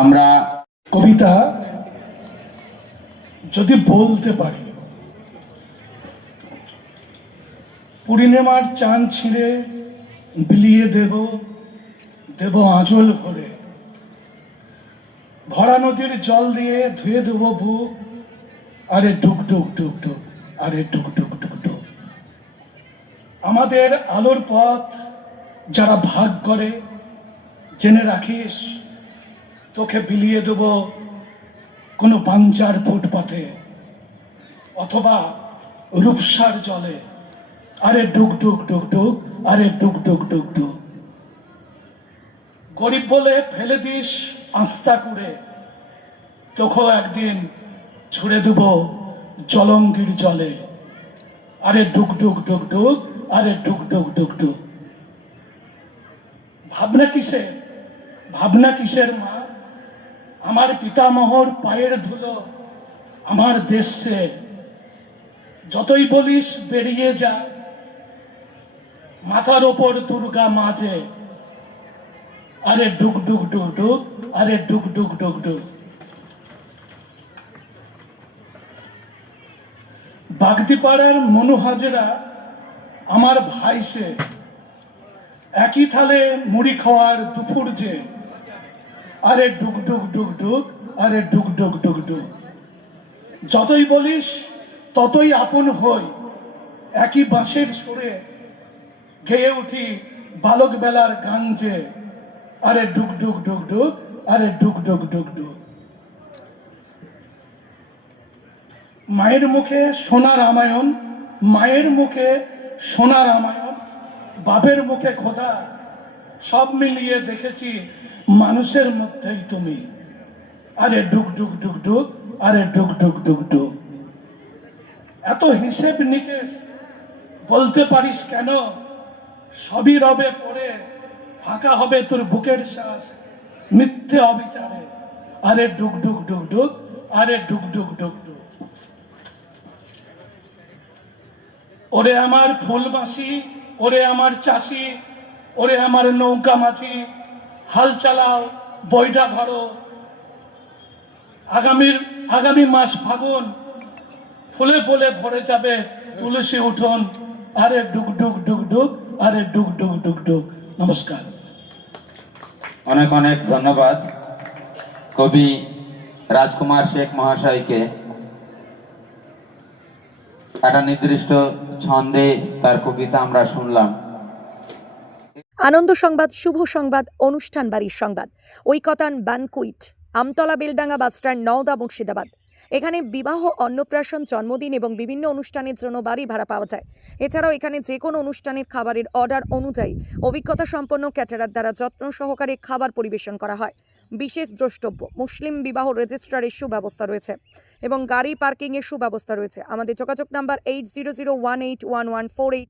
আমরা কবিতা যদি বলতে পারি, পূর্ণিমার চাঁদ ছিঁড়ে বিলিয়ে দেব দেব আঁচল ভরে, ভরা নদীর জল দিয়ে ধুয়ে দেব বুক, আরে ডুক ডুক ডুক ডুক, আরে ডুক ডুক ডুক ডুক। আমাদের আলোর পথ যারা ভাগ করে, জেনে রাখিস তোকে বিলিয়ে দেব কোনো পাঞ্চার ফুটপাথে অথবা রূপসার জলে, আরে ডুক ডুক ডুক ডুক, আরে ডুক ডুক ডুক ডুক। গরিব বলে ফেলে দিস আস্থা করে, তোকেও একদিন ছুড়ে দেব জলঙ্গির জলে, আরে ডুক ডুক ডুক ডুক, আরে ডুক ডুক ডুক ডুক। ভাবনা কিসের, ভাবনা কিসের মা? আমার পিতামহর পায়ের ধুলো আমার দেশে, যতই বলিস বেরিয়ে যা, মাথার ওপর দুর্গা মাঝে, আরে ডুক ডুক ডুক ডুক, আরে ডুক ডুক ডুক ডুক। বাগদিপাড়ার মনু হাজরা আমার ভাই সে, একই থালে মুড়ি খাওয়ার দুপুর যে, আরে ডুক ডুক ডুক ডুক, আরে ডুক ডুক ডুক ডুক। যতই বলিস ততই আপন হই, একই বাঁশের সুরে গেয়ে উঠি বালক বেলার গান যে, আরে ডুক ডুক ডুক ডুক, আরে ডুক ডুক ডুক ডুক। মায়ের মুখে সোনা রামায়ণ, মায়ের মুখে সোনা রামায়ণ, বাপের মুখে খোদা, সব মিলিয়ে দেখেছি মানুষের মধ্যেই তুমি, আরে ডুক ডুক ডুক ডুক, আরে ডুক ডুক ডুক ডুক। এত হিসেব নিকেশ বলতে পারিস কেন? সবই রবে পড়ে, ফাঁকা হবে তোর বুকের শ্বাস মিথ্যে অবিচারে, আরে ডুক ডুক ডুক ডুক, আরে ডুক ডুক ডুক ডুক। ওরে আমার ফুলবাসী, ওরে আমার চাষি, ওরে আমার নৌকা মাঝি, হাল চালাও বইটা ধরো, আগামী মাস ফাগুন ফুলে ফুলে ভরে যাবে তুলসী উঠোন, আরে ডুক ডুক ডুক ডুক, আরে ডুক ডুক ডুক ডুক। নমস্কার। অনেক অনেক ধন্যবাদ কবি রাজকুমার শেখ মহাশয়কে। একটা নির্দিষ্ট ছন্দে তার কবিতা আমরা শুনলাম। আনন্দ সংবাদ, শুভ সংবাদ, অনুষ্ঠান বাড়ির সংবাদ, ঐকতান ব্যানকুইট, আমতলা বেলডাঙ্গা বাসস্ট্যান্ড, নওদা, মুর্শিদাবাদ। এখানে বিবাহ, অন্নপ্রাশন, জন্মদিন এবং বিভিন্ন অনুষ্ঠানের জন্য বাড়ি ভাড়া পাওয়া যায়। এছাড়াও এখানে যে কোনো অনুষ্ঠানের খাবারের অর্ডার অনুযায়ী অভিজ্ঞতা সম্পন্ন ক্যাটারার দ্বারা যত্ন সহকারে খাবার পরিবেশন করা হয়। বিশেষ দ্রষ্টব্য, মুসলিম বিবাহ রেজিস্ট্রারের সুব্যবস্থা রয়েছে এবং গাড়ি পার্কিংয়ের সুব্যবস্থা রয়েছে। আমাদের যোগাযোগ নাম্বার 80018114